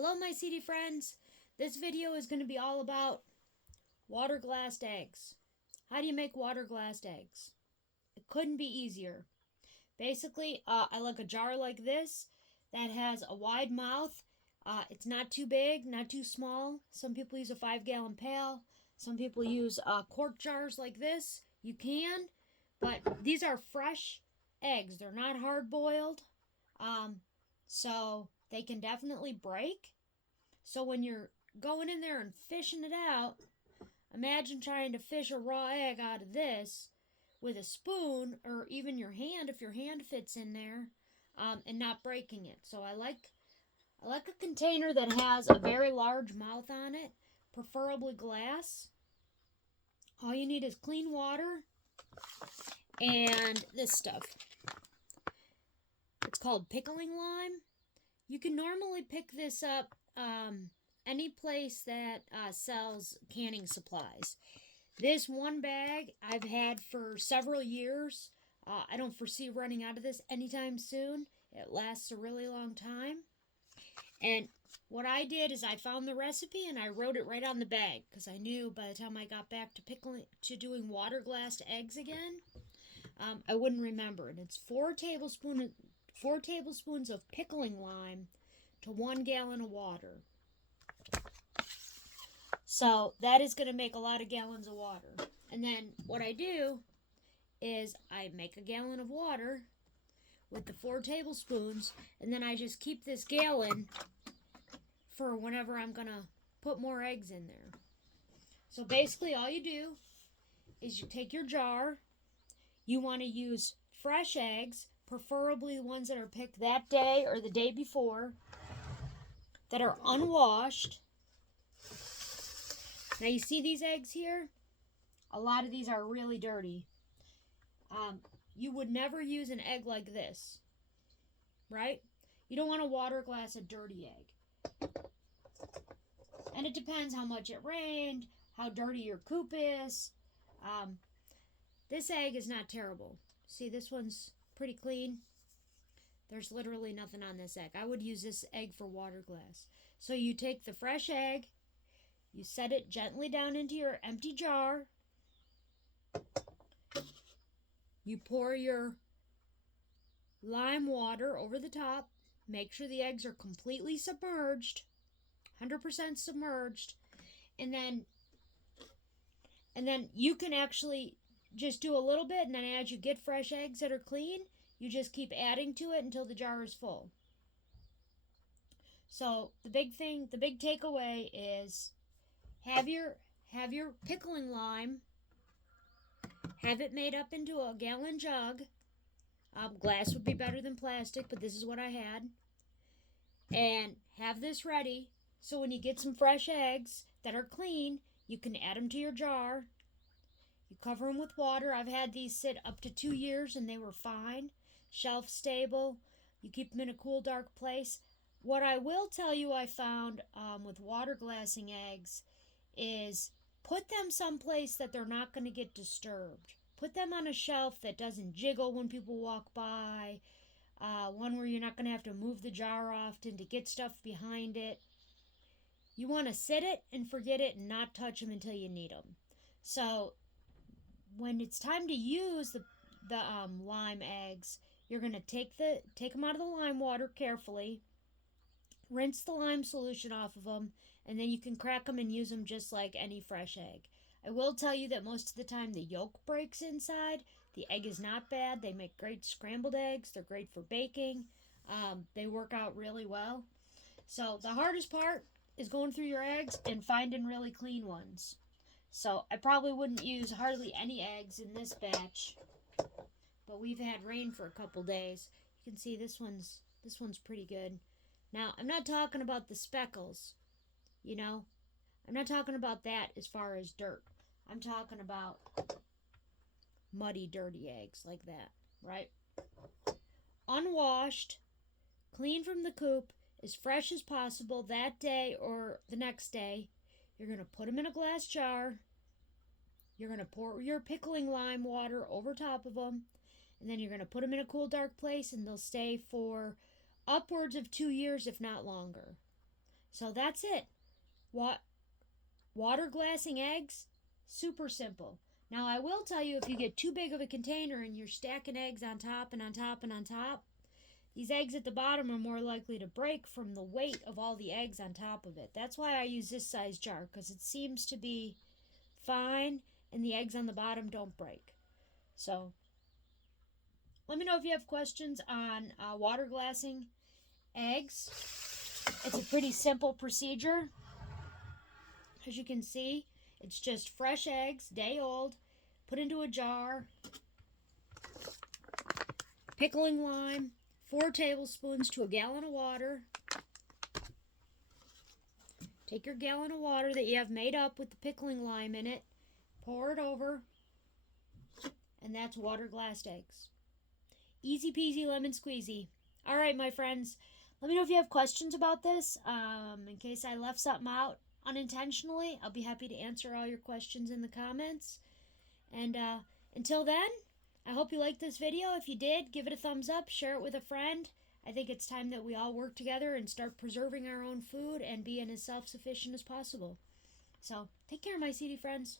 Hello my seedy friends. This video is going to be all about water-glassed eggs. How do you make water-glassed eggs? It couldn't be easier. Basically, I like a jar like this that has a wide mouth. It's not too big, not too small. Some people use a 5-gallon pail. Some people use quart jars like this. You can, but these are fresh eggs. They're not hard-boiled, so they can definitely break. So when you're going in there and fishing it out, imagine trying to fish a raw egg out of this with a spoon or even your hand if your hand fits in there, and not breaking it. So I like a container that has a very large mouth on it, preferably glass. All you need is clean water and this stuff. It's called pickling lime. You can normally pick this up any place that sells canning supplies. This one bag I've had for several years. I don't foresee running out of this anytime soon. It lasts a really long time. And what I did is I found the recipe and I wrote it right on the bag because I knew by the time I got back to doing water-glassed eggs again, I wouldn't remember. And it's 4 tablespoons of pickling lime to 1 gallon of water. So that is going to make a lot of gallons of water. And then what I do is I make a gallon of water with the 4 tablespoons, and then I just keep this gallon for whenever I'm going to put more eggs in there. So basically all you do is you take your jar. You want to use fresh eggs, preferably ones that are picked that day or the day before, that are unwashed. Now you see these eggs here? A lot of these are really dirty. You would never use an egg like this, right? You don't want to water glass a dirty egg. And it depends how much it rained, how dirty your coop is. This egg is not terrible. See, this one's pretty clean. There's literally nothing on this egg. I would use this egg for water glass. So you take the fresh egg, you set it gently down into your empty jar. You pour your lime water over the top. Make sure the eggs are completely submerged, 100% submerged. And then you can actually just do a little bit, and then as you get fresh eggs that are clean, you just keep adding to it until the jar is full. So the big takeaway is have your pickling lime, have it made up into a gallon jug. Glass would be better than plastic, but this is what I had. And have this ready so when you get some fresh eggs that are clean, you can add them to your jar. You cover them with water. I've had these sit up to 2 years and they were fine. Shelf stable. You keep them in a cool, dark place. What I will tell you I found with water glassing eggs is put them someplace that they're not going to get disturbed. Put them on a shelf that doesn't jiggle when people walk by. One where you're not going to have to move the jar often to get stuff behind it. You want to sit it and forget it and not touch them until you need them. So when it's time to use the lime eggs, you're going to take them out of the lime water carefully, rinse the lime solution off of them, and then you can crack them and use them just like any fresh egg. I will tell you that most of the time the yolk breaks inside. The egg is not bad. They make great scrambled eggs. They're great for baking. They work out really well. So the hardest part is going through your eggs and finding really clean ones. So I probably wouldn't use hardly any eggs in this batch, but we've had rain for a couple days. You can see this one's pretty good. Now, I'm not talking about the speckles, I'm not talking about that as far as dirt. I'm talking about muddy, dirty eggs like that, right? Unwashed, clean from the coop, as fresh as possible that day or the next day. You're going to put them in a glass jar. You're going to pour your pickling lime water over top of them. And then you're going to put them in a cool, dark place, and they'll stay for upwards of 2 years, if not longer. So that's it. Water glassing eggs, super simple. Now I will tell you, if you get too big of a container and you're stacking eggs on top and on top and on top, these eggs at the bottom are more likely to break from the weight of all the eggs on top of it. That's why I use this size jar, because it seems to be fine and the eggs on the bottom don't break. So let me know if you have questions on water glassing eggs. It's a pretty simple procedure. As you can see, it's just fresh eggs, day old, put into a jar, pickling lime, 4 tablespoons to a gallon of water. Take your gallon of water that you have made up with the pickling lime in it, pour it over, and that's water glassed eggs. Easy peasy lemon squeezy. All right, my friends, let me know if you have questions about this. In case I left something out unintentionally, I'll be happy to answer all your questions in the comments. And until then, I hope you liked this video. If you did, give it a thumbs up, share it with a friend. I think it's time that we all work together and start preserving our own food and being as self-sufficient as possible. So, take care, my seedy friends.